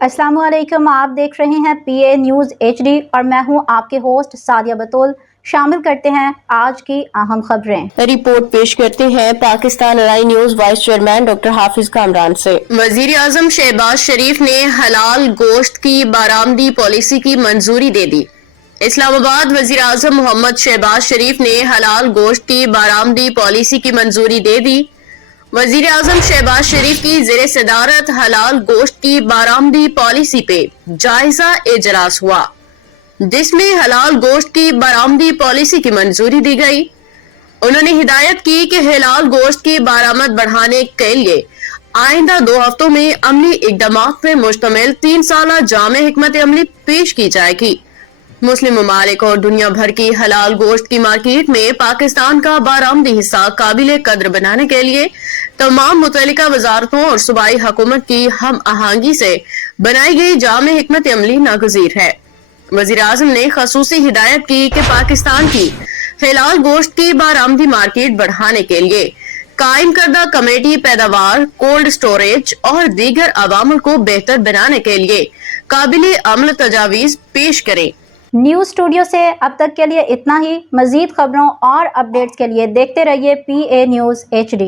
अस्सलाम वालेकुम। आप देख रहे हैं PA न्यूज़ HD और मैं हूं आपके होस्ट सादिया बतूल। शामिल करते हैं आज की अहम खबरें। रिपोर्ट पेश करते हैं पाकिस्तान अलाई news vice chairman doctor Hafiz Kamran से। वजीर आजम शहबाज शरीफ ने हलाल गोश्त की बरामदी पॉलिसी की मंजूरी दे दी। इस्लामाबाद वजीर आजम मोहम्मद शहबाज शरीफ ने हलाल गोश्त की बरामदी पॉलिसी की मंजूरी दे दी। वजीर आजम शहबाज शरीफ की ज़ेरे सदारत हलाल गोश्त की बरामदी पॉलिसी पे जायजा इजलास हुआ, जिसमें हलाल गोश्त की बरामदी पॉलिसी की मंजूरी दी गई। उन्होंने हिदायत की कि हलाल गोश्त की बरामद बढ़ाने के लिए आइंदा 2 हफ्तों में अमली इकदामात पे मुश्तमिल 3 साला जामे हिकमत अमली पेश की जाएगी। मुस्लिम ममालिक और दुनिया भर की हलाल गोश्त की मार्केट में पाकिस्तान का बरामदी हिस्सा काबिल कद्र बनाने के लिए तमाम मुतल्लिका वजारतों और सूबाई हुकूमत की हम आहंगी से बनाई गई जामे हिकमत अमली नागजीर है। वजीर आजम ने खसूसी हिदायत की कि पाकिस्तान की हलाल गोश्त की बरामदी मार्केट बढ़ाने के लिए कायम करदा कमेटी पैदावार, कोल्ड स्टोरेज और दीगर अवामल को बेहतर बनाने के लिए काबिल अमल तजावीज पेश करें। न्यूज़ स्टूडियो से अब तक के लिए इतना ही। मजीद खबरों और अपडेट्स के लिए देखते रहिए PA न्यूज़ HD।